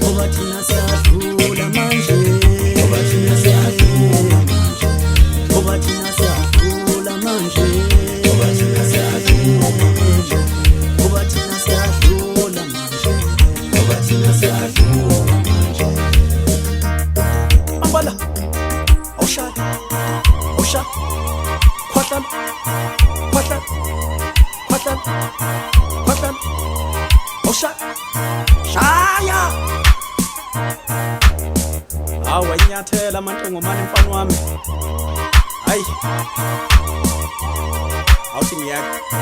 ngoba thina siyadlula manje, ngoba thina siyadlula manje, ngoba thina siyadlula manje, ngoba thina siyadlula manje, ngoba thina siyadlula manje, ngoba thina siyadlula manje. Ambala awushaya awushaya khwahlana khwahlana khwahlana khwahlana awushaya shaya. Hawa inyathela amantongomane mfana wami, hayi awuthi ngiyakho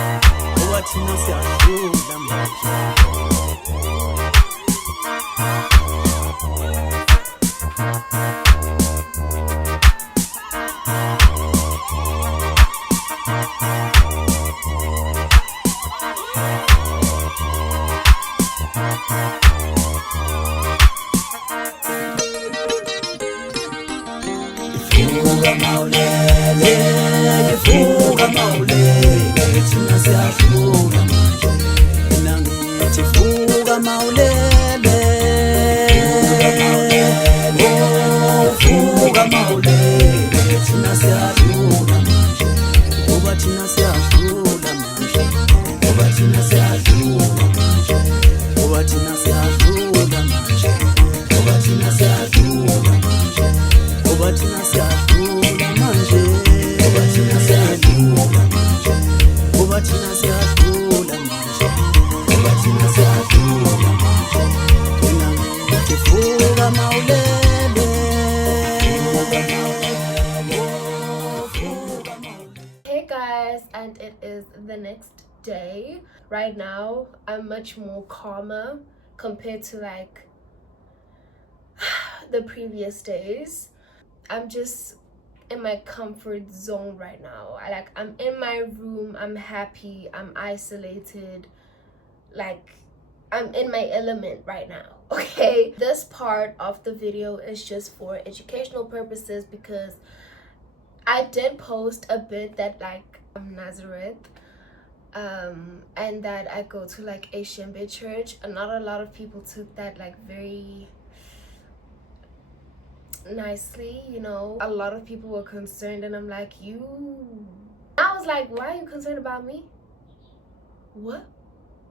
ngoba thina siyadlula manje. Yifuka mawulele, yifuka mawulele, thina siyadlula manje. Mina ngithi fuka mawulele, fuka mawulele, thina siyadlula manje, ngoba thina siyadlula manje, ngoba thina siyadlula manje, ngoba thina siyadlula manje, ngoba thina siyadlula manje, ngoba thina siyadlula manje, ngoba thina siyadlula manje, ngoba thina siyadlula manje, ngoba thina siyadlula manje. Mina ngithi fuka mawulele, fuka mawulele. Hey guys, and it is the next day. Right now I'm much more calmer compared to like the previous days. I'm just in my comfort zone right now. I'm in my room, I'm happy, I'm isolated, like I'm in my element right now. Okay, this part of the video is just for educational purposes because I did post a bit that like I'm Nazareth and that I go to like a Shembe church, and not a lot of people took that like very nicely, you know. A lot of people were concerned, and I'm like, I was like, why are you concerned about me? What?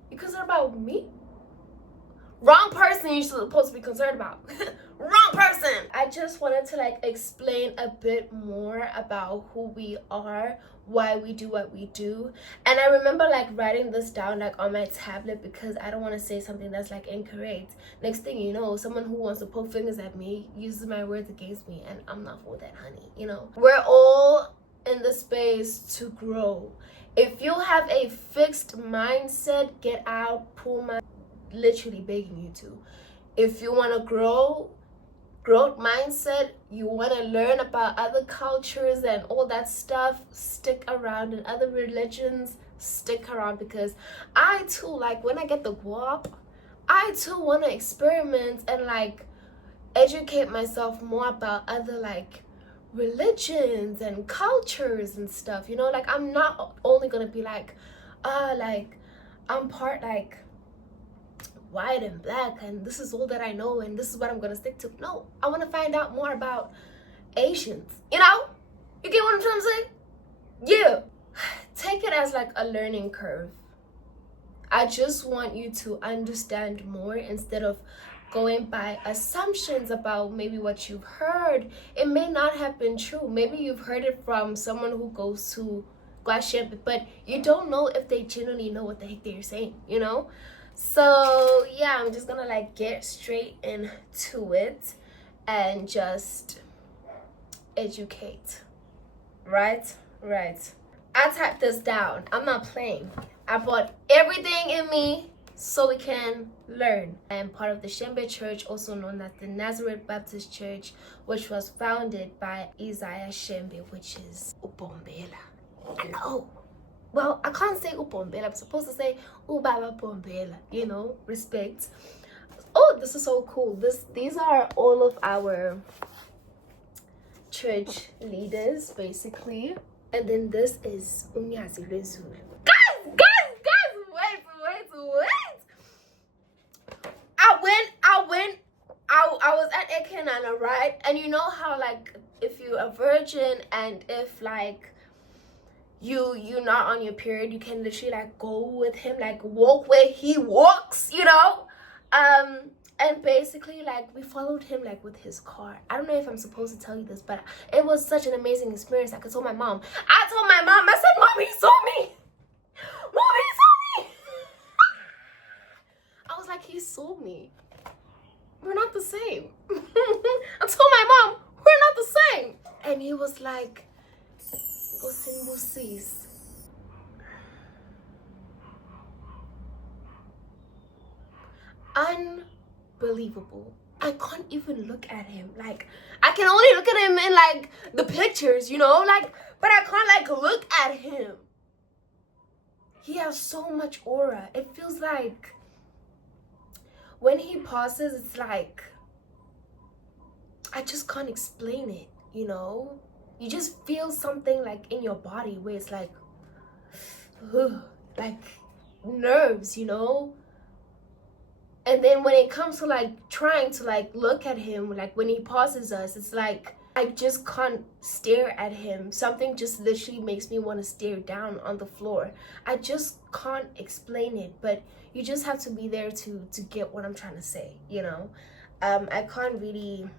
You concerned about me? Wrong person you're supposed to be concerned about. Wrong person. I just wanted to like explain a bit more about who we are, why we do what we do. And I remember like writing this down like on my tablet because I don't want to say something that's like incorrect. Next thing you know, someone who wants to poke fingers at me uses my words against me, and I'm not for that, honey. You know, we're all in the space to grow. If you have a fixed mindset, get out, pull my, literally begging you to. If you want to growth mindset, you want to learn about other cultures and all that stuff, stick around. And other religions, stick around, because I too, like when I get the guap, I too want to experiment and like educate myself more about other like religions and cultures and stuff, you know. Like I'm not only gonna be like I'm part like white and black and this is all that I know and this is what I'm gonna stick to. No, I want to find out more about Asians, you know. You get what I'm trying to say? Yeah. Take it as like a learning curve. I just want you to understand more instead of going by assumptions about maybe what you've heard. It may not have been true. Maybe you've heard it from someone who goes to Shembe, but you don't know if they genuinely know what the heck they're saying, you know. So yeah, I'm just gonna like get straight into it and just educate. Right. I typed this down. I'm not playing. I brought everything in me so we can learn. I am part of the Shembe Church, also known as the Nazareth Baptist Church, which was founded by Isaiah Shembe, which is uBombela. I know. Well, I can't say uBombela. I'm supposed to say ubaba Bombela, you know, respect. Oh, this is so cool. These are all of our church leaders, basically. And then this is Unyazi Lezulu. Guys, wait. Kenana, right? And you know how like if you're a virgin and if like you're not on your period, you can literally like go with him, like walk where he walks, you know. And basically like we followed him like with his car. I don't know if I'm supposed to tell you this, but it was such an amazing experience. Like I told my mom, I said, Mom, he saw me. Mom, he saw me. I was like, he saw me. We're not the same. I told my mom, we're not the same. And he was like, unbelievable. I can't even look at him. Like, I can only look at him in like the pictures, you know, like, but I can't like look at him. He has so much aura. It feels like when he passes, it's like I just can't explain it, you know. You just feel something like in your body where it's like nerves, you know. And then when it comes to like trying to like look at him, like when he passes us, it's like I just can't stare at him. Something just literally makes me want to stare down on the floor. I just can't explain it, but you just have to be there to get what I'm trying to say, you know. I can't really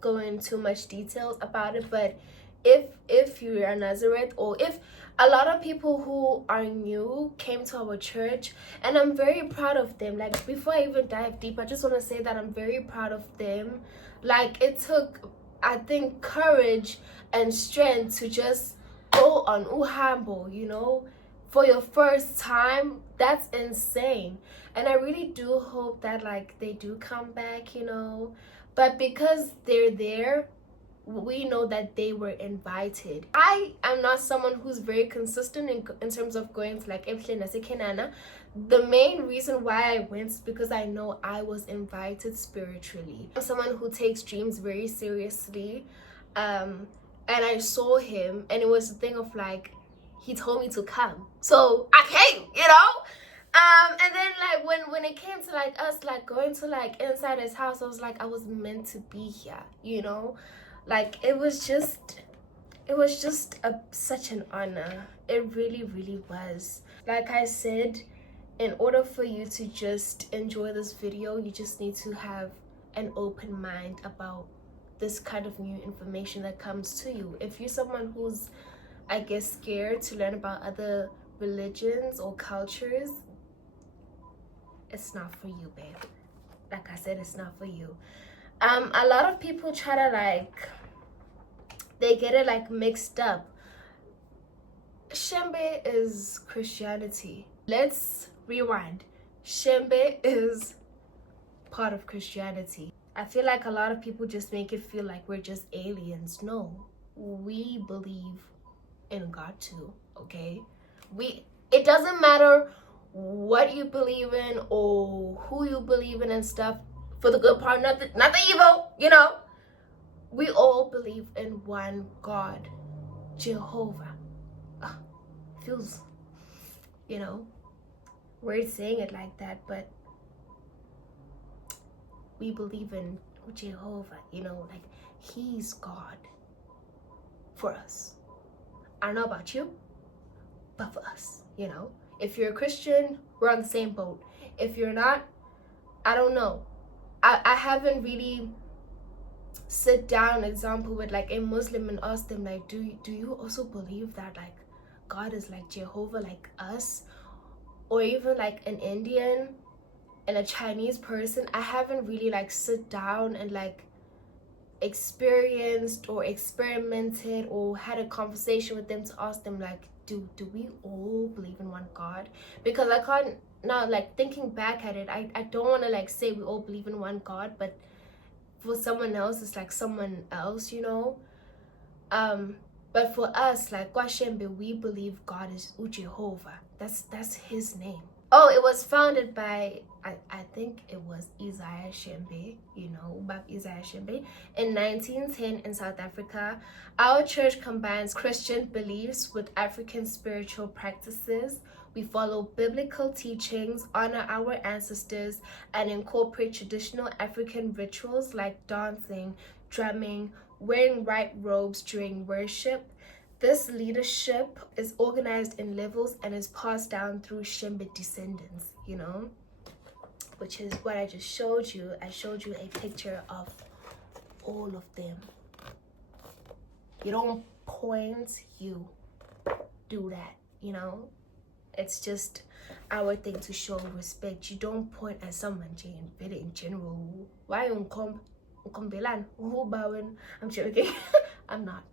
go into much details about it, but if you're a Nazareth, or if a lot of people who are new came to our church, and I'm very proud of them. Like before I even dive deep, I just want to say that I'm very proud of them. Like it took, I think, courage and strength to just go on uhambo, you know, for your first time. That's insane. And I really do hope that like they do come back, you know. But because they're there, we know that they were invited. I am not someone who's very consistent in terms of going to like eBuhleni Kenana. The main reason why I went is because I know I was invited spiritually. I'm someone who takes dreams very seriously. And I saw him, and it was a thing of like, he told me to come. So I came, you know? And then like when it came to like us like going to like inside his house, I was like, I was meant to be here, you know. Like it was just such an honor. It really was. Like I said, in order for you to just enjoy this video, you just need to have an open mind about this kind of new information that comes to you. If you're someone who's, I guess, scared to learn about other religions or cultures, it's not for you, babe. Like I said, it's not for you. A lot of people try to like, they get it like mixed up. Shembe is Christianity. Let's rewind. Shembe is part of Christianity. I feel like a lot of people just make it feel like we're just aliens. No, we believe in God too, okay? It doesn't matter what you believe in or who you believe in and stuff, for the good part, not the evil, you know. We all believe in one God, Jehovah. Feels, you know, weird saying it like that, but we believe in Jehovah, you know, like he's God for us. I don't know about you, but for us, you know. If you're a Christian, we're on the same boat. If you're not, I don't know. I haven't really sit down, example, with like a Muslim and ask them like, do you also believe that like God is like Jehovah like us? Or even like an Indian and a Chinese person. I haven't really like sit down and like experienced or experimented or had a conversation with them to ask them like, do we all believe in one God? Because I can't, now like thinking back at it, I don't want to like say we all believe in one God, but for someone else it's like someone else, you know. But for us, like Shembe, we believe God is Jehovah. That's his name. Oh, it was founded by, I think it was Isaiah Shembe, you know, Bab Isaiah Shembe, in 1910 in South Africa. Our church combines Christian beliefs with African spiritual practices. We follow biblical teachings, honor our ancestors, and incorporate traditional African rituals like dancing, drumming, wearing white robes during worship. This leadership is organized in levels and is passed down through Shembe descendants, which is what I just showed you. I showed you a picture of all of them. You don't point, you do that, It's just our thing to show respect. You don't point at someone in general. Why you come I'm joking. I'm not.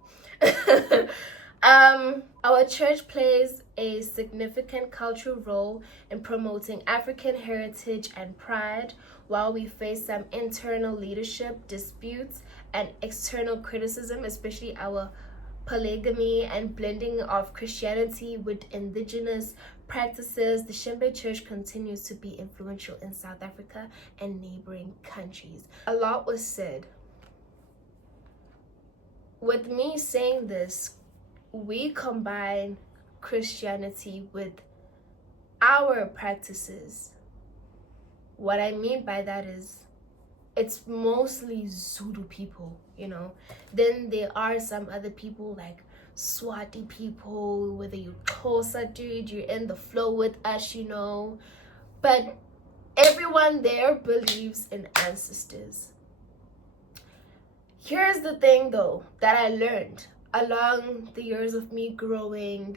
Our church plays a significant cultural role in promoting African heritage and pride, while we face some internal leadership disputes and external criticism, especially our polygamy and blending of Christianity with indigenous practices. The Shembe Church continues to be influential in South Africa and neighboring countries. A lot was said. With me saying this, we combine Christianity with our practices. What I mean by that is it's mostly Zulu people, Then there are some other people like Swati people, whether you're closer, dude, you're in the flow with us, But everyone there believes in ancestors. Here's the thing though that I learned along the years of me growing,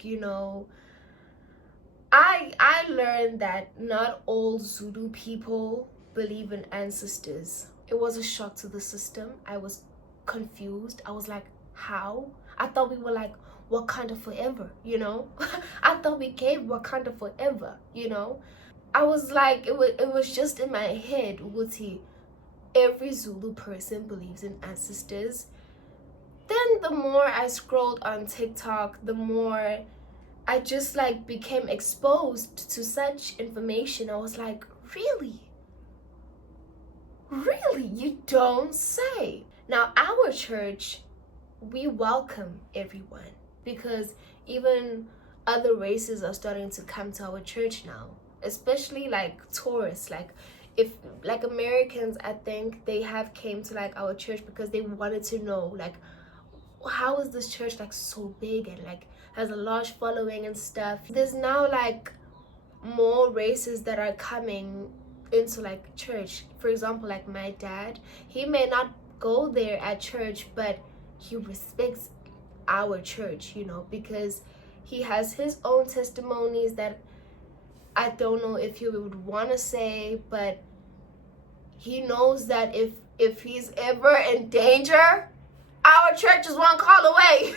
I learned that not all Zulu people believe in ancestors. It was a shock to the system. I was confused. I was like, how? I thought we were like Wakanda forever, I thought we gave Wakanda forever, I was like, it was just in my head, Wuti, every Zulu person believes in ancestors. Then the more I scrolled on TikTok, the more I just became exposed to such information. I was like, really? Really? You don't say. Now, our church, we welcome everyone because even other races are starting to come to our church now, especially tourists. If Americans, I think they have came to our church because they wanted to know how is this church so big and has a large following and stuff. There's now more races that are coming into church. For example, my dad, he may not go there at church, but he respects our church, because he has his own testimonies that I don't know if he would want to say, but he knows that if he's ever in danger, our church is one call away.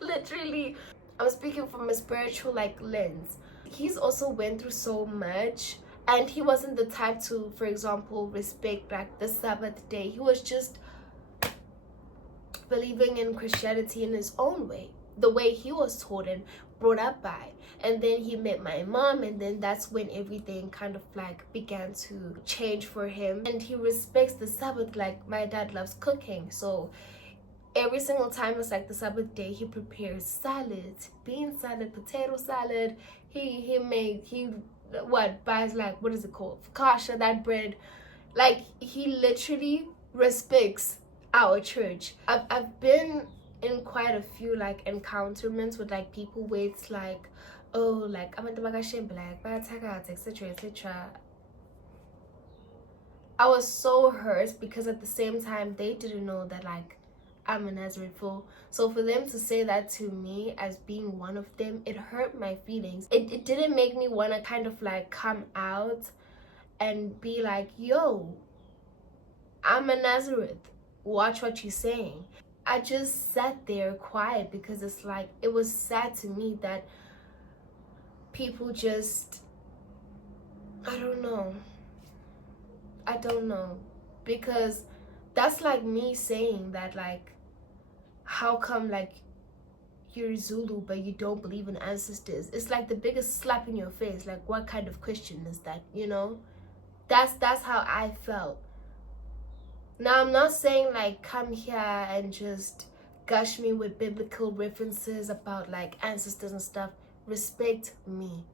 Literally, I'm speaking from a spiritual lens. He's also went through so much, and he wasn't the type to, for example, respect the Sabbath day. He was just believing in Christianity in his own way, the way he was taught and brought up by. And then he met my mom, and then that's when everything kind of began to change for him. And he respects the Sabbath. My dad loves cooking, so every single time it's the Sabbath day, he prepares salad, bean salad, potato salad. He buys what is it called, focaccia, that bread. He literally respects our church. I've been in quite a few encounterments with people where it's oh, abantu bakaShembe bayathakatha, etc, etc. I was so hurt because at the same time they didn't know that I'm a Nazarene fool. So for them to say that to me as being one of them, it hurt my feelings. It didn't make me want to kind of come out and be yo, I'm a Nazareth. Watch what you're saying. I just sat there quiet because it's it was sad to me that people just, I don't know, because that's me saying that how come you're Zulu but you don't believe in ancestors? It's the biggest slap in your face. What kind of Christian is that? That's how I felt. Now I'm not saying come here and just gush me with biblical references about ancestors and stuff. Respect me.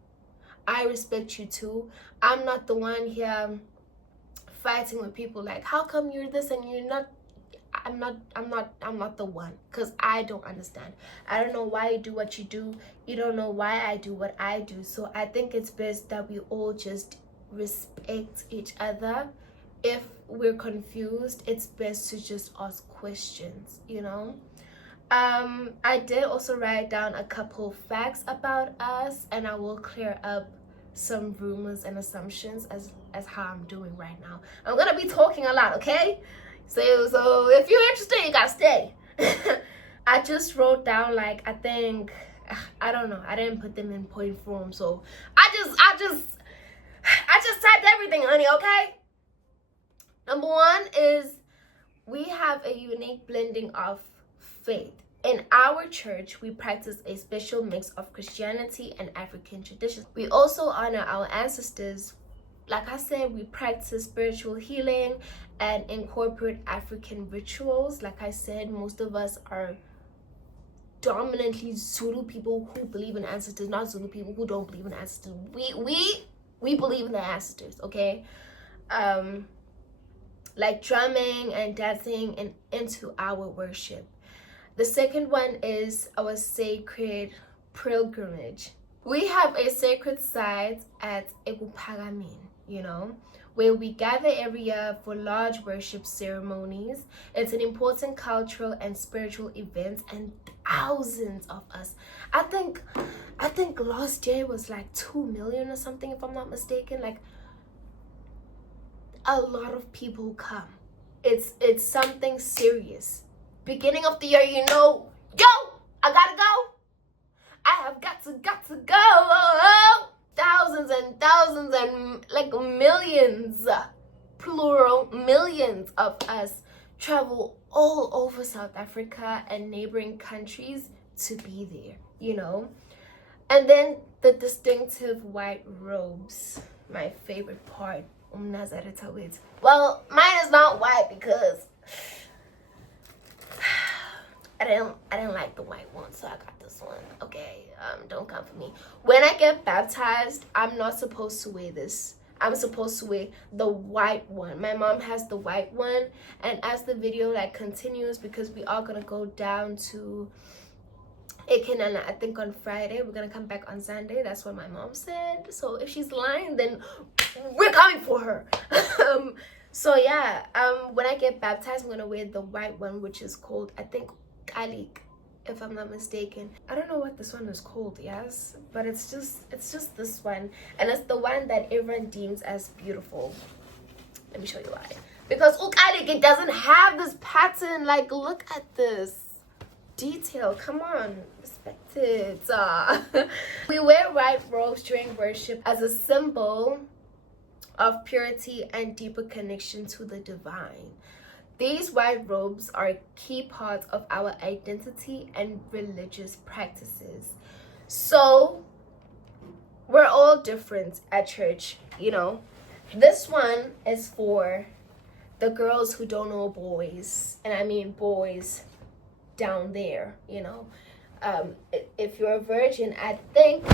I respect you too. I'm not the one here fighting with people like, how come you're this and you're not. I'm not the one, because I don't understand. I don't know why you do what you do. You don't know why I do what I do. So I think it's best that we all just respect each other. If we're confused, it's best to just ask questions, you know. I did also write down a couple facts about us, and I will clear up some rumors and assumptions as how I'm doing right now. I'm gonna be talking a lot, okay? So if you're interested, you gotta stay. I just wrote down, like, I think, I don't know, I didn't put them in point form, so I just typed everything, honey, okay? Number one is we have a unique blending of faith. In our church, we practice a special mix of Christianity and African traditions. We also honor our ancestors. Like I said, we practice spiritual healing and incorporate African rituals. Like I said, most of us are dominantly Zulu people who believe in ancestors, not Zulu people who don't believe in ancestors. We believe in the ancestors, okay? Like drumming and dancing into our worship. The second one is our sacred pilgrimage. We have a sacred site at eBuhleni, you know, where we gather every year for large worship ceremonies. It's an important cultural and spiritual event, and thousands of us. I think last year was like 2 million or something, if I'm not mistaken. Like, a lot of people come. It's something serious. Beginning of the year, you know, yo, I gotta go. I have got to go. Thousands and thousands and like millions, plural, millions of us travel all over South Africa and neighboring countries to be there, you know. And then the distinctive white robes, my favorite part. Well, mine is not white because I didn't like the white one, so I got this one. Okay, don't come for me. When I get baptized, I'm not supposed to wear this. I'm supposed to wear the white one. My mom has the white one, and as the video like continues, because we are gonna go down to Ekenana, I think on Friday. We're gonna come back on Sunday. That's what my mom said. So if she's lying, then we're coming for her. So yeah, when I get baptized, I'm gonna wear the white one, which is called, I think, Kalik, if I'm not mistaken. I don't know what this one is called, yes, but it's just this one, and it's the one that everyone deems as beautiful. Let me show you why. Because Kalik, it doesn't have this pattern. Like, look at this detail. Come on, respect it. We wear white robes during worship as a symbol of purity and deeper connection to the divine. These white robes are a key part of our identity and religious practices. So we're all different at church, you know. This one is for the girls who don't know boys, and I mean boys down there, you know. If you're a virgin, I think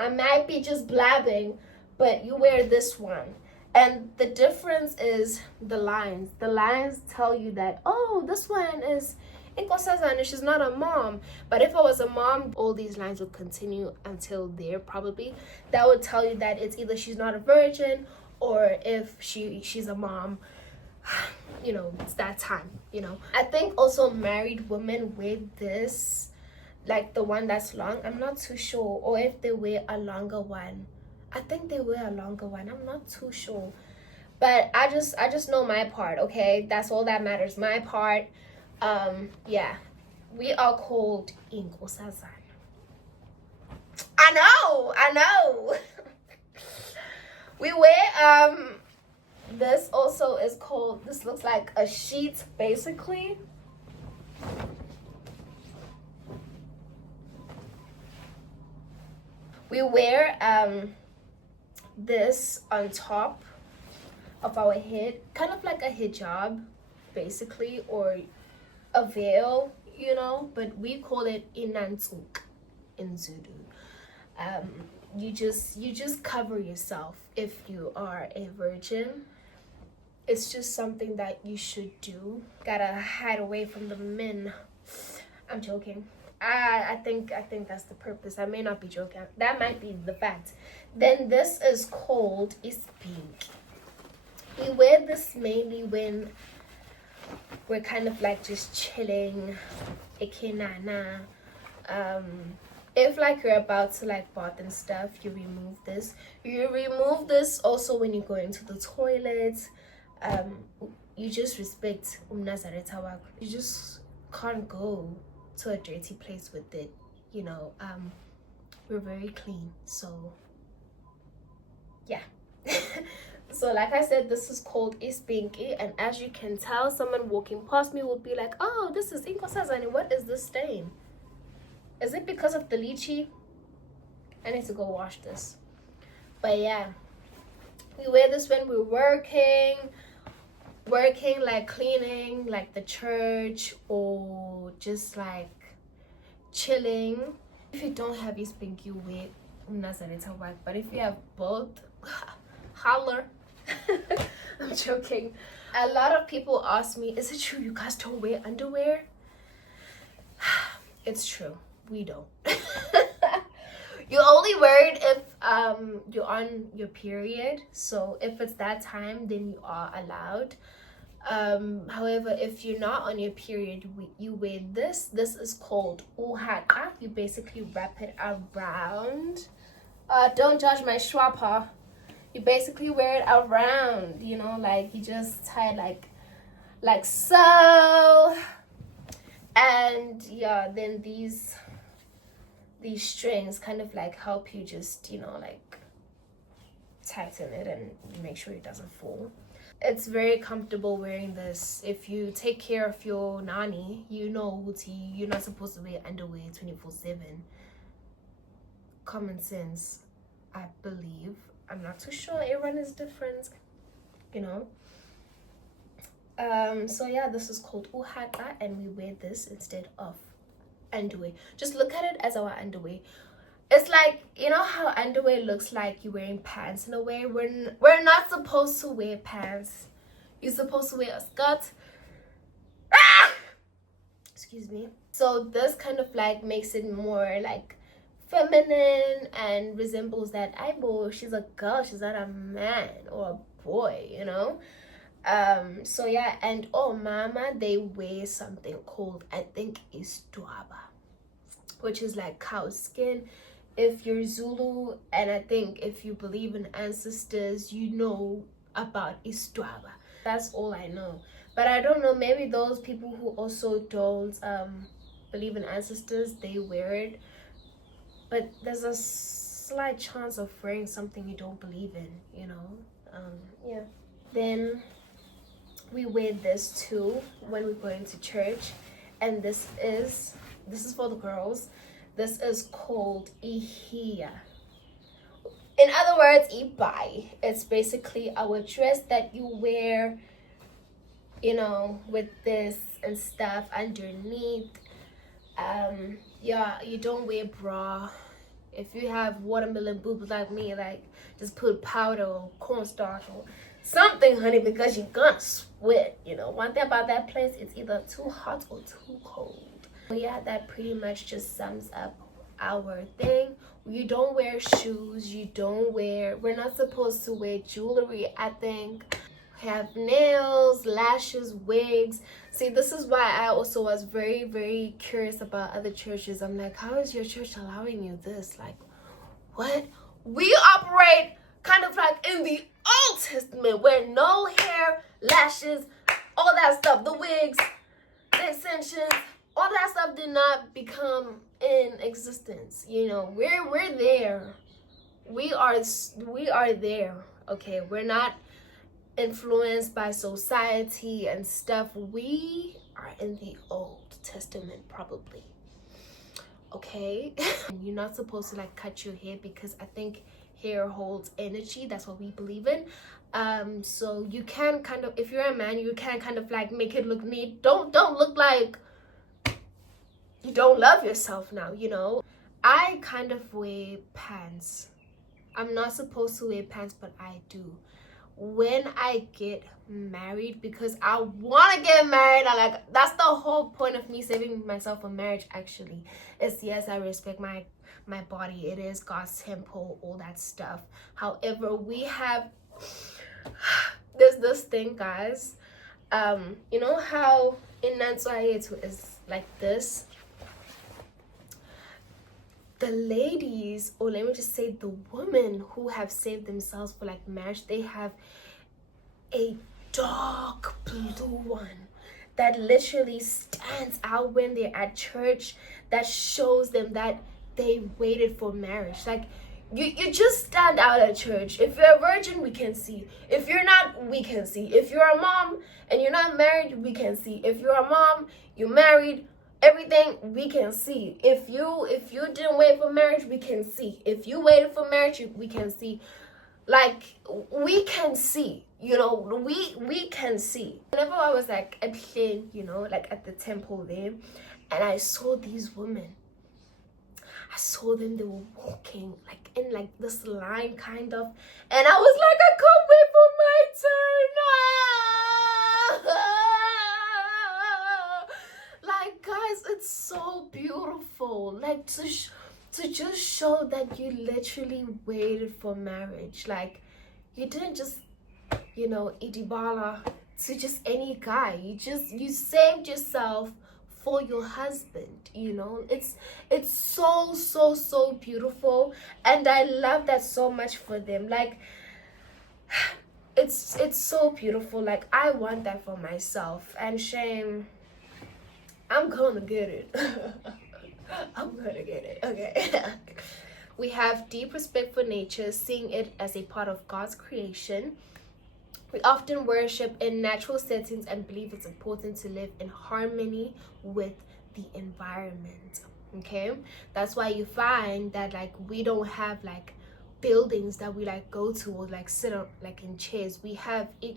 I might be just blabbing, but you wear this one. And the difference is the lines. The lines tell you that, oh, this one is Inkosazana, she's not a mom. But if I was a mom, all these lines would continue until there, probably. That would tell you that it's either she's not a virgin, or if she's a mom, you know, it's that time, you know. I think also married women wear this, like the one that's long. I'm not too sure. Or if they wear a longer one. I think they wear a longer one. I'm not too sure. But I just know my part, okay? That's all that matters. My part. Yeah. We are called Inkosazana. I know. We wear this also is called, this looks like a sheet basically. We wear this on top of our head, kind of like a hijab basically, or a veil, you know, but we call it inantsuk in Zulu. you just cover yourself if you are a virgin. It's just something that you should do. Gotta hide away from the men. I'm joking. I think that's the purpose. I may not be joking. That might be the fact. Then this is called ispink. We wear this mainly when we're kind of like just chilling. Ekenana. If like you're about to like bath and stuff, you remove this. You remove this also when you go into the toilet. You just respect umnazareta wak. You just can't go to a dirty place with it, you know. We're very clean, so yeah. So like I said, this is called ispinki, and as you can tell, someone walking past me would be like, oh, this is inkosazani, what is this stain? Is it because of the lychee? I need to go wash this. But yeah, we wear this when we're working like cleaning like the church, or just like chilling. If you don't have ispink, you wear umnazareta wak, but if you have both, holler. I'm joking. A lot of people ask me, is it true you guys don't wear underwear? It's true, we don't. You only wear it if you're on your period. So if it's that time, then you are allowed. However, if you're not on your period, you wear this. This is called uhaka. You basically wrap it around. Don't judge my schwapper. You basically wear it around, you know, like you just tie like so. And yeah, then these strings kind of like help you just, you know, like tighten it and make sure it doesn't fall. It's very comfortable wearing this. If you take care of your nani, you know you're not supposed to wear underwear 24/7. Common sense, I believe. I'm not too sure, everyone is different, you know. So yeah, this is called uhaka, and we wear this instead of underwear. Just look at it as our underwear. It's like, you know how underwear looks like you're wearing pants in a way? We're not supposed to wear pants. You're supposed to wear a skirt. Excuse me. So this kind of like makes it more like feminine and resembles that Aibo. She's a girl, she's not a man or a boy, you know. So yeah, and oh mama, they wear something called, I think, istuaba, which is like cow skin. If you're Zulu, and I think if you believe in ancestors, you know about istuaba. That's all I know. But I don't know, maybe those people who also don't believe in ancestors, they wear it. But there's a slight chance of wearing something you don't believe in, you know. Yeah. Then we wear this too when we go into church, and this is for the girls. This is called ihia. In other words, ibai. It's basically our dress that you wear, you know, with this and stuff underneath. Yeah, you don't wear bra. If you have watermelon boobs like me, like just put powder or cornstarch or something, honey, because you're gonna sweat, you know. One thing about that place, it's either too hot or too cold. But yeah, that pretty much just sums up our thing. You don't wear shoes, we're not supposed to wear jewelry, I think. Have nails, lashes, wigs. See, this is why I also was very, very curious about other churches. I'm like, how is your church allowing you this? Like, what? We operate kind of like in the Old Testament, where no hair, lashes, all that stuff, the wigs, the extensions, all that stuff did not become in existence. You know, we're there. We are there. Okay, we're not influenced by society and stuff. We are in the Old Testament, probably. Okay. You're not supposed to like cut your hair, because I think hair holds energy. That's what we believe in. So you can kind of, if you're a man, you can kind of like make it look neat. Don't look like you don't love yourself now, you know. I kind of wear pants I'm not supposed to wear pants, but I do. When I get married, because I want to get married, that's the whole point of me saving myself for marriage, actually, is yes, I respect my body. It is God's temple, all that stuff. However, we have there's this thing, guys. You know how in Nanswayetu is like this? The ladies, or let me just say the women who have saved themselves for like marriage, they have a dark blue one that literally stands out when they're at church, that shows them that they waited for marriage. Like, you just stand out at church. If you're a virgin, we can see. If you're not, we can see. If you're a mom and you're not married, we can see. If you're a mom, you're married, everything, we can see. If you didn't wait for marriage, we can see. If you waited for marriage, we can see. Like, we can see, you know, we can see. Whenever I was like at Shembe, you know, like at the temple there, and I saw these women, I saw them, they were walking like in like this line kind of, and I was like, I can't wait for my turn. Like, guys, it's so beautiful. Like, to just show that you literally waited for marriage. Like, you didn't just, you know, idibala to just any guy. You saved yourself for your husband, you know. It's so beautiful, and I love that so much for them. Like, it's so beautiful. Like, I want that for myself. And shame, I'm gonna get it. I'm gonna get it. Okay. We have deep respect for nature, seeing it as a part of God's creation. We often worship in natural settings and believe it's important to live in harmony with the environment. Okay, that's why you find that like we don't have like buildings that we like go to or like sit on like in chairs. We have a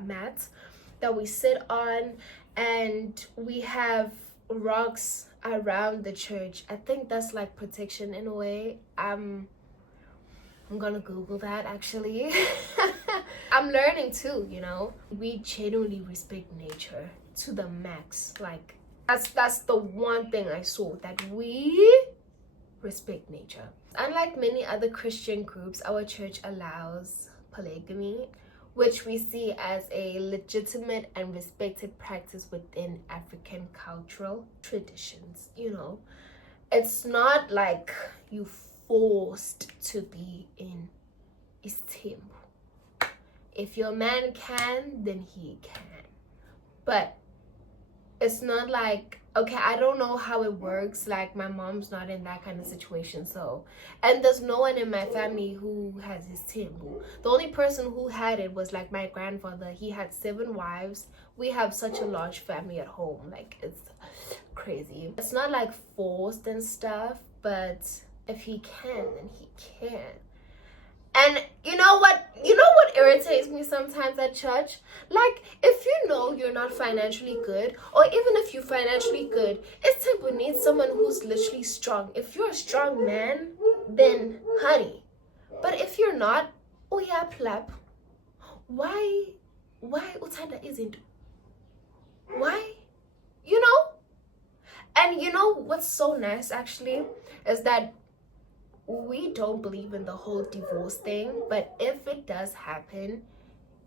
mat that we sit on, and we have rocks around the church. I think that's like protection in a way. I'm gonna Google that, actually. I'm learning too, you know. We genuinely respect nature to the max. Like, that's the one thing I saw, that we respect nature. Unlike many other Christian groups, our church allows polygamy, which we see as a legitimate and respected practice within African cultural traditions. You know, it's not like you forced to be in istim. If your man can, then he can. But it's not like, okay, I don't know how it works. Like, my mom's not in that kind of situation, so, and there's no one in my family who has his timbu. The only person who had it was like my grandfather. He had 7 wives. We have such a large family at home. Like, it's crazy. It's not like forced and stuff, but if he can, then he can. And you know what irritates me sometimes at church? Like, if you know you're not financially good, or even if you're financially good, it's time we need someone who's literally strong. If you're a strong man, then honey. But if you're not, oh yeah, plap. Why utanda isn't? Why? You know? And you know what's so nice, actually, is that we don't believe in the whole divorce thing, but if it does happen,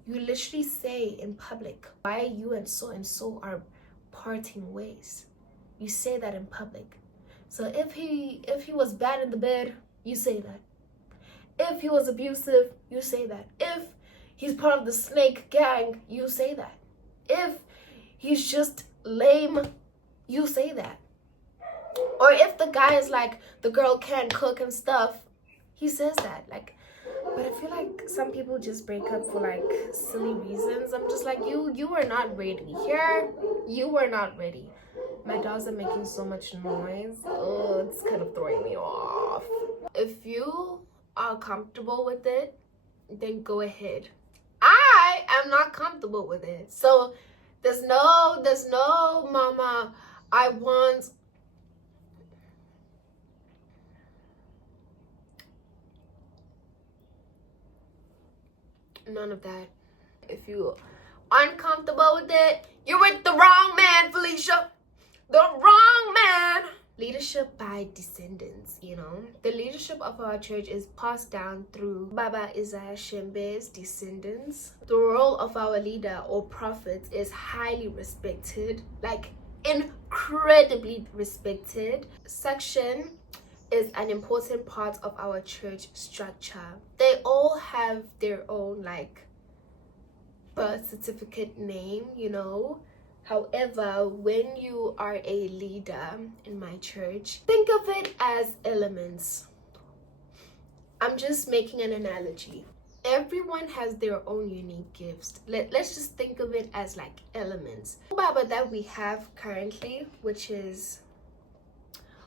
you literally say in public, why you and so are parting ways. You say that in public. So if he was bad in the bed, you say that. If he was abusive, you say that. If he's part of the snake gang, you say that. If he's just lame, you say that. Or if the guy is like, the girl can't cook and stuff, he says that. Like, but I feel like some people just break up for like silly reasons. I'm just like, you were not ready. Here, you were not ready. My dogs are making so much noise. Oh, it's kind of throwing me off. If you are comfortable with it, then go ahead. I am not comfortable with it. So there's no mama, I want. None of that. If you're uncomfortable with it, you're with the wrong man, Felicia. The wrong man. Leadership by descendants, you know. The leadership of our church is passed down through Baba Isaiah Shembe's descendants. The role of our leader or prophet is highly respected, like incredibly respected. Suction is an important part of our church structure. They all have their own like birth certificate name, you know. However, when you are a leader in my church, think of it as elements. I'm just making an analogy. Everyone has their own unique gifts. Let's just think of it as like elements. Baba that we have currently, which is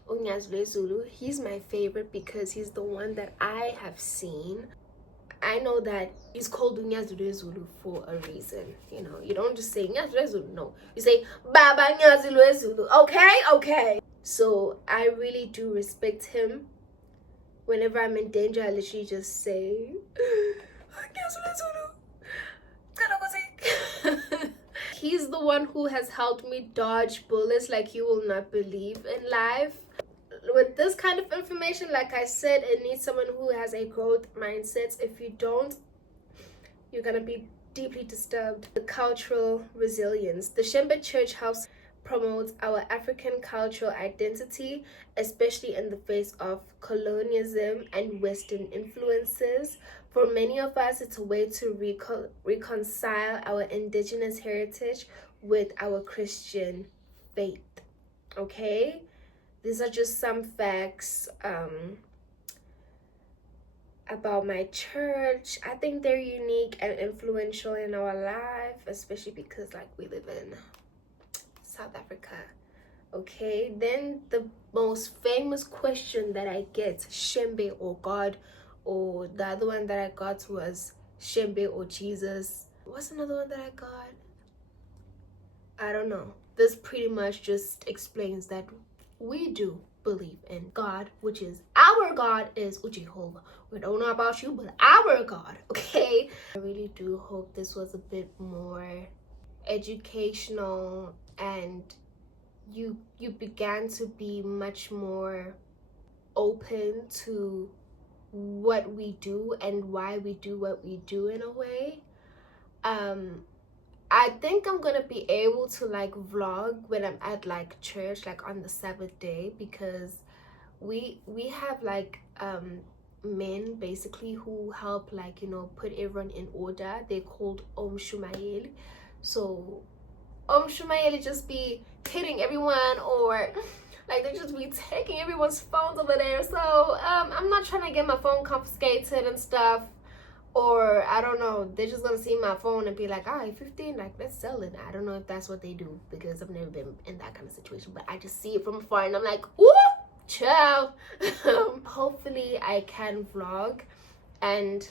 Unyazule Zulu, he's my favorite because he's the one that I have seen. I know that he's called Nyazule Zulu for a reason. You know, you don't just say Nyazule Zulu, no. You say Baba Nyazule Zulu. Okay. So I really do respect him. Whenever I'm in danger, I literally just say Nyazule Zulu. He's the one who has helped me dodge bullets like you will not believe in life. With this kind of information, like I said, it needs someone who has a growth mindset. If you don't, you're gonna be deeply disturbed. The cultural resilience. The Shembe Church helps promote our African cultural identity, especially in the face of colonialism and Western influences. For many of us, it's a way to reconcile our indigenous heritage with our Christian faith. Okay? These are just some facts about my church. I think they're unique and influential in our life, especially because like we live in South Africa. Okay, then the most famous question that I get, Shembe or God, or the other one that I got was Shembe or Jesus. What's another one that I got? I don't know. This pretty much just explains that we do believe in God, which is our God is Jehovah. We don't know about you, but our God, okay? I really do hope this was a bit more educational and you began to be much more open to what we do and why we do what we do in a way. I think I'm gonna be able to like vlog when I'm at like church, like on the Sabbath day, because we have like men basically who help like, you know, put everyone in order. They're called Shumayeli. So Shumayeli just be hitting everyone, or like they just be taking everyone's phones over there. So I'm not trying to get my phone confiscated and stuff. Or I don't know, they're just gonna see my phone and be like, all right, 15, like let's sell it. I don't know if that's what they do because I've never been in that kind of situation, but I just see it from afar and I'm like, ooh, ciao. Hopefully I can vlog and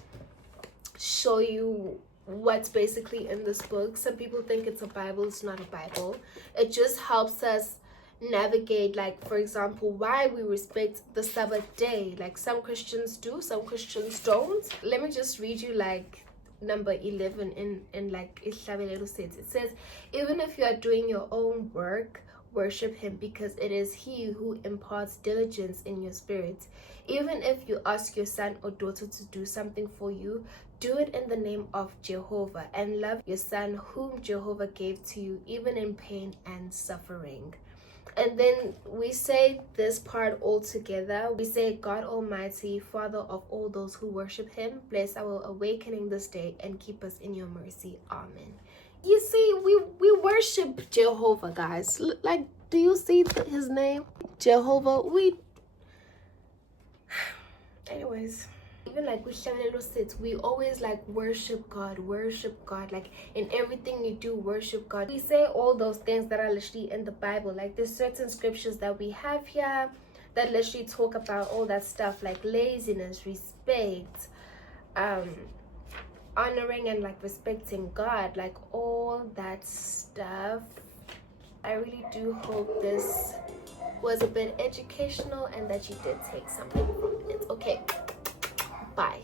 show you what's basically in this book. Some people think it's a Bible. It's not a Bible. It just helps us navigate, like for example, why we respect the Sabbath day. Like some Christians do, some Christians don't. Let me just read you like number 11 in like Ihlabelelo says. It says, even if you are doing your own work, worship him, because it is he who imparts diligence in your spirit. Even if you ask your son or daughter to do something for you, do it in the name of Jehovah, and love your son whom Jehovah gave to you, even in pain and suffering. And then we say this part all together. We say, God Almighty, Father of all those who worship him, bless our awakening this day and keep us in your mercy. Amen. You see, we worship Jehovah, guys. Like, do you see his name? Jehovah. Anyways. Even like with Shamelo sits, we always like worship God, like in everything you do, worship God. We say all those things that are literally in the Bible. Like there's certain scriptures that we have here that literally talk about all that stuff, like laziness, respect, honoring and like respecting God, like all that stuff. I really do hope this was a bit educational and that you did take something from it. Okay. Bye.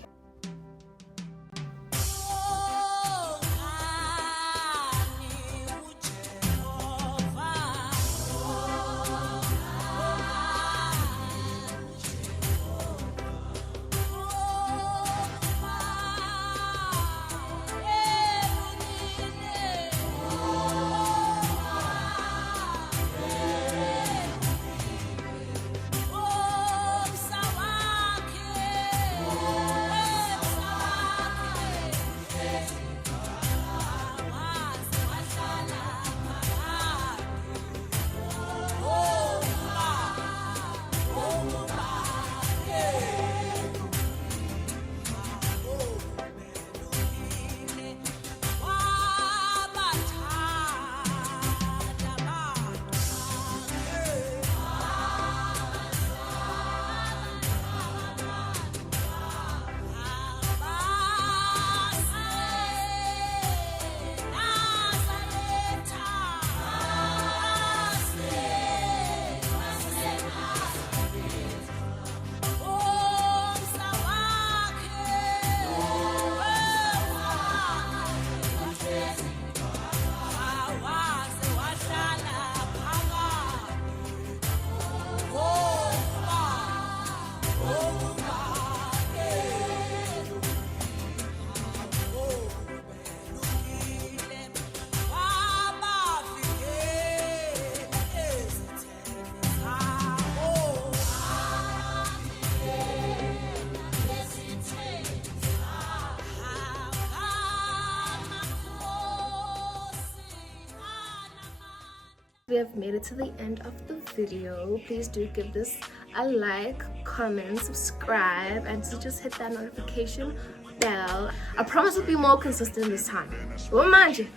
we have made it to the end of the video. Please do give this a like, comment, subscribe, and to just hit that notification bell. I promise to be more consistent this time. Well, mind you,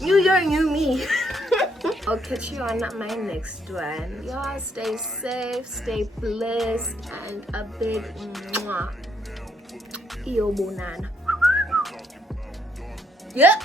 new year, new me. I'll catch you on my next one. Y'all stay safe, stay blessed, and a big mwah. Iyo bonana. Yep.